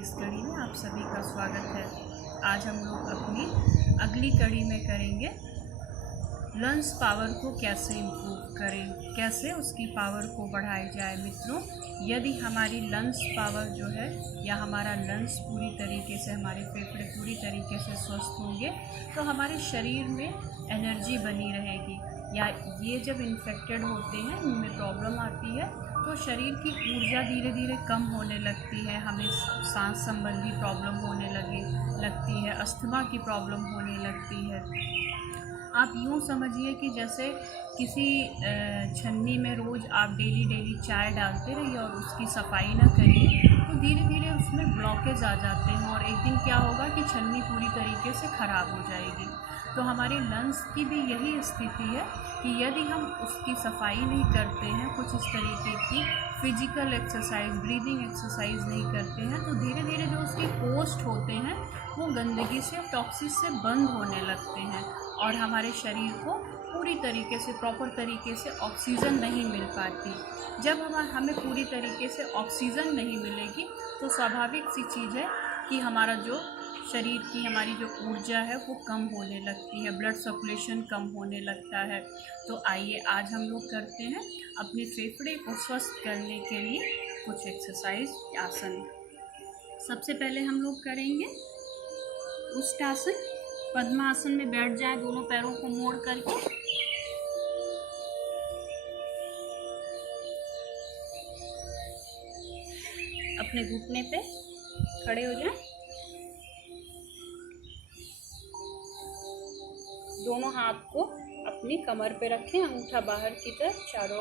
इस कड़ी में आप सभी का स्वागत है। आज हम लोग अपनी अगली कड़ी में करेंगे लंग्स पावर को कैसे इम्प्रूव करें, कैसे उसकी पावर को बढ़ाई जाए। मित्रों, यदि हमारी लंग्स पावर जो है या हमारा लंग्स पूरी तरीके से, हमारे फेफड़े पूरी तरीके से स्वस्थ होंगे तो हमारे शरीर में एनर्जी बनी रहेगी। या ये जब इन्फेक्टेड होते हैं, इनमें प्रॉब्लम आती है तो शरीर की ऊर्जा धीरे धीरे कम होने लगती है, हमें सांस संबंधी प्रॉब्लम होने लगती है, अस्थमा की प्रॉब्लम होने लगती है। आप यूँ समझिए कि जैसे किसी छन्नी में रोज़ आप डेली चाय डालते रहिए और उसकी सफाई ना करिए तो धीरे धीरे उसमें ब्लॉकेज आ जाते हैं और एक दिन क्या होगा कि छन्नी पूरी तरीके से ख़राब हो जाएगी। तो हमारे लंग्स की भी यही स्थिति है कि यदि हम उसकी सफाई नहीं करते हैं, कुछ इस तरीके की फिजिकल एक्सरसाइज, ब्रीदिंग एक्सरसाइज नहीं करते हैं तो धीरे धीरे जो उसके पोस्ट होते हैं वो गंदगी से, टॉक्सिस से बंद होने लगते हैं और हमारे शरीर को पूरी तरीके से, प्रॉपर तरीके से ऑक्सीजन नहीं मिल पाती। जब हमें पूरी तरीके से ऑक्सीजन नहीं मिलेगी तो स्वाभाविक सी चीज़ है कि हमारा जो शरीर की, हमारी जो ऊर्जा है वो कम होने लगती है, ब्लड सर्कुलेशन कम होने लगता है। तो आइए आज हम लोग करते हैं अपने फेफड़े को स्वस्थ करने के लिए कुछ एक्सरसाइज, आसन। सबसे पहले हम लोग करेंगे उष्टासन। पद्मासन में बैठ जाए, दोनों पैरों को मोड़ करके। अपने घुटने पे खड़े हो जाएं। दोनों हाथ को अपनी कमर पे रखें, अंगूठा बाहर की तरफ, चारों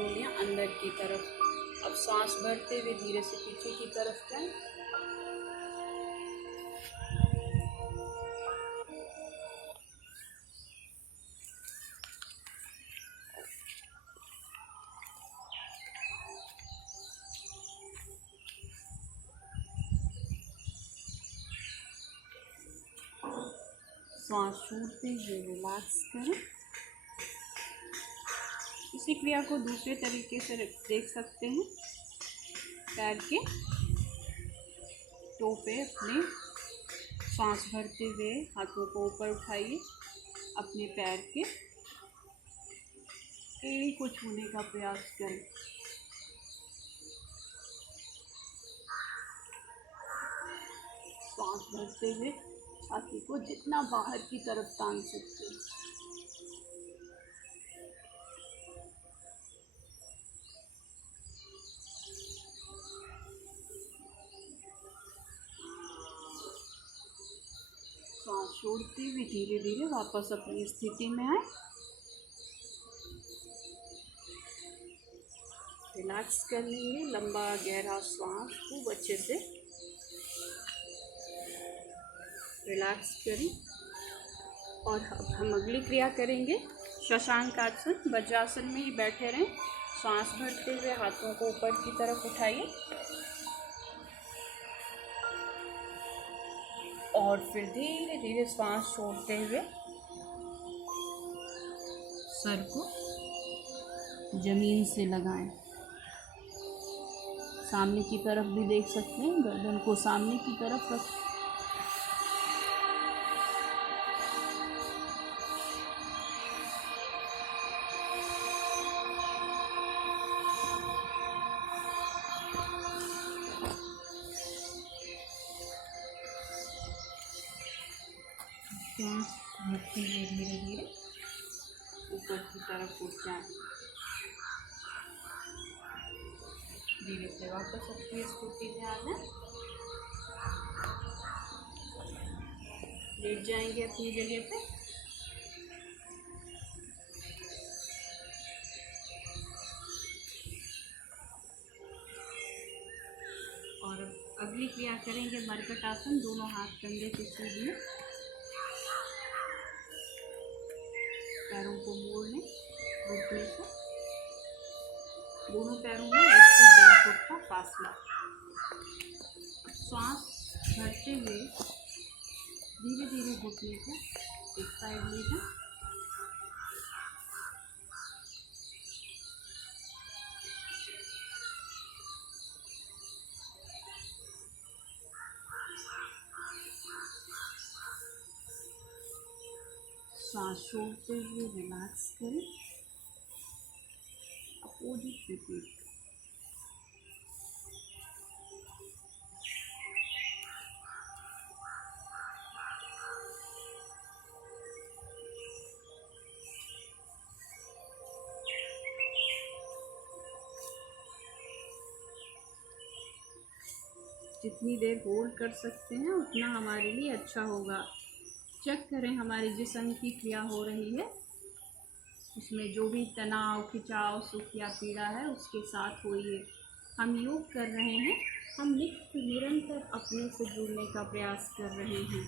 उंगलियां अंदर की तरफ। अब सांस भरते हुए धीरे से पीछे की तरफ जाएं। सांस छोड़ते हुए रिलैक्स करें। इसी क्रिया को दूसरे तरीके से देख सकते हैं। पैर के टो पे अपने सांस भरते हुए हाथों को ऊपर उठाइए, अपने पैर के एड़ी को छूने का प्रयास करें। सांस भरते हुए छाती को जितना बाहर की तरफ तान सकते हैं। सांस छोड़ते हुए धीरे धीरे वापस अपनी स्थिति में आए। रिलैक्स कर लेंगे, लंबा गहरा सांस खूब अच्छे से रिलैक्स करें। और अब हम अगली क्रिया करेंगे शशांक आसन। वज्रासन में ही बैठे रहें। सांस भरते हुए हाथों को ऊपर की तरफ उठाइए और फिर धीरे धीरे सांस छोड़ते हुए सर को जमीन से लगाएं। सामने की तरफ भी देख सकते हैं, गर्दन को सामने की तरफ रखें। सांस भरते हुए धीरे धीरे ऊपर की तरफ उठ जाएं। धीरे से वापस अपनी स्थिति में आ जाएं। लेट जाएंगे अपनी जगह पे। और अगली क्रिया करेंगे मरकट आसन। दोनों हाथ कंधे के सीधे, पैरों को मोड़ लें घुटने से। दोनों पैरों में 1 से 1.5 फुट का फासला। सांस भरते हुए धीरे धीरे घुटने को एक साइड ले जाएं। श्वास छोड़ते हुए रिलैक्स करें, अपोजिट रिपीट। जितनी देर होल्ड कर सकते हैं उतना हमारे लिए अच्छा होगा। चेक करें हमारे जिस्म की क्रिया हो रही है, उसमें जो भी तनाव, खिंचाव, सुख या पीड़ा है उसके साथ होइए। हम योग कर रहे हैं, हम निरंतर अपने से जुड़ने का प्रयास कर रहे हैं।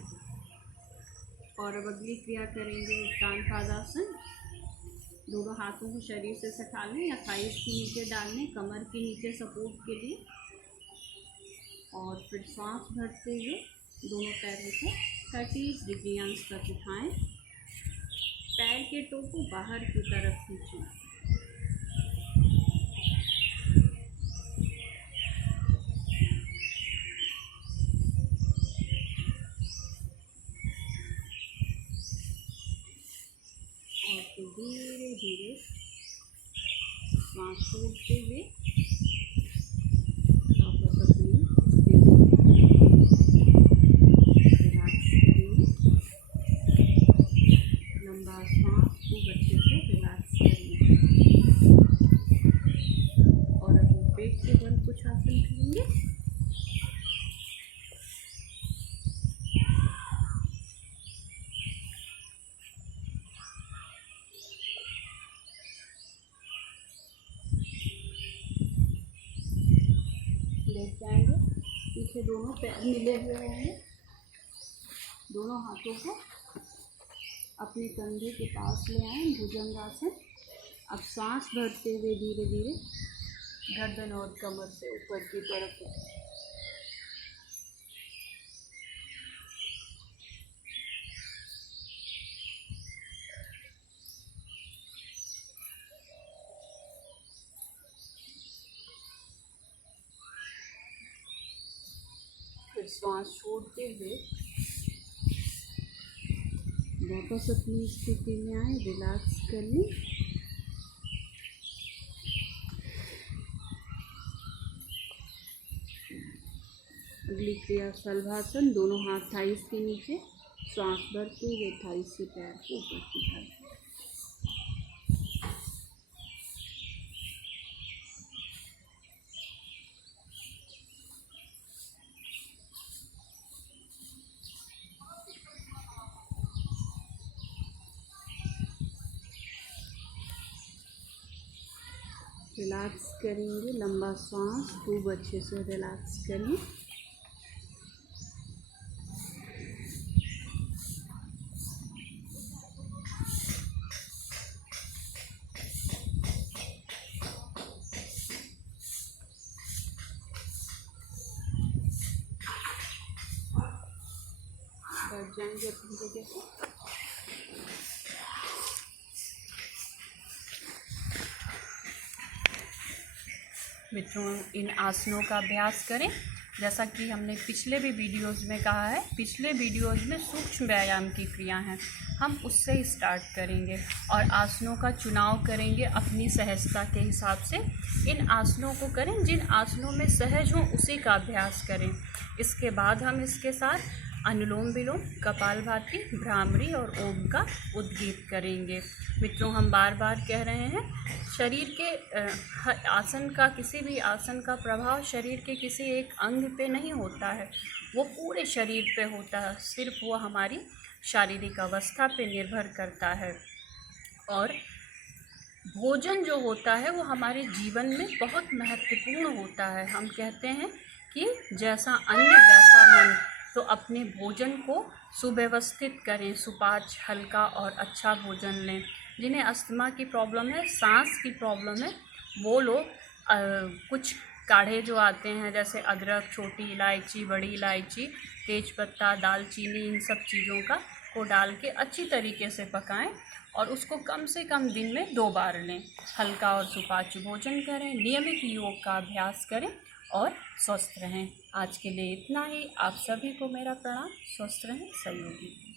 और अब अगली क्रिया करेंगे उत्तान पादासन। दोनों हाथों को शरीर से सटा लें या थाइस के नीचे डालने, कमर के नीचे सपोर्ट के लिए। और फिर सांस भरते हुए दोनों पैरों को 30 डिग्री अंश तक उठाएं, पैर के टो को बाहर की तरफ खींचें। और फिर धीरे धीरे सांस छोड़ते हुए कुछ आसन करेंगे। लेट जाएंगे, पीछे दोनों पैर मिले हुए रहेंगे, दोनों हाथों को अपने कंधे के पास ले आए, भुजंगासन। अब सांस भरते हुए धीरे धीरे गर्दन और कमर से ऊपर की तरफ फिर सांस छोड़ते हुए वापस अपनी स्थिति में आए, रिलैक्स कर लें। अगली क्रिया शलभासन। दोनों हाथ थाइस के नीचे, सांस भरते हुए थाइस से पैर को ऊपर की तरफ। रिलैक्स करेंगे, लंबा सांस, खूब अच्छे से रिलैक्स करें। बैठ जाएंगे अपनी जगह पे। मित्रों, इन आसनों का अभ्यास करें जैसा कि हमने पिछले भी वीडियोज़ में कहा है। पिछले वीडियोज़ में सूक्ष्म व्यायाम की क्रिया हैं, हम उससे स्टार्ट करेंगे और आसनों का चुनाव करेंगे अपनी सहजता के हिसाब से। इन आसनों को करें, जिन आसनों में सहज हों उसी का अभ्यास करें। इसके बाद हम इसके साथ अनुलोम विलोम, कपालभाति, भ्रामरी और ओम का उद्गीत करेंगे। मित्रों, हम बार बार कह रहे हैं, शरीर के आसन का, किसी भी आसन का प्रभाव शरीर के किसी एक अंग पे नहीं होता है, वो पूरे शरीर पे होता है। सिर्फ वो हमारी शारीरिक अवस्था पे निर्भर करता है। और भोजन जो होता है वो हमारे जीवन में बहुत महत्वपूर्ण होता है। हम कहते हैं कि जैसा अन्न वैसा मन, तो अपने भोजन को सुव्यवस्थित करें, सुपाच्य, हल्का और अच्छा भोजन लें। जिन्हें अस्थमा की प्रॉब्लम है, सांस की प्रॉब्लम है, वो लोग कुछ काढ़े जो आते हैं जैसे अदरक, छोटी इलायची, बड़ी इलायची, तेज़पत्ता, दालचीनी, इन सब चीज़ों को डाल के अच्छी तरीके से पकाएं और उसको कम से कम दिन में 2 बार लें। हल्का और सुपाच्य भोजन करें, नियमित योग का अभ्यास करें और स्वस्थ रहें। आज के लिए इतना ही। आप सभी को मेरा प्रणाम। स्वस्थ रहें, सहयोगी।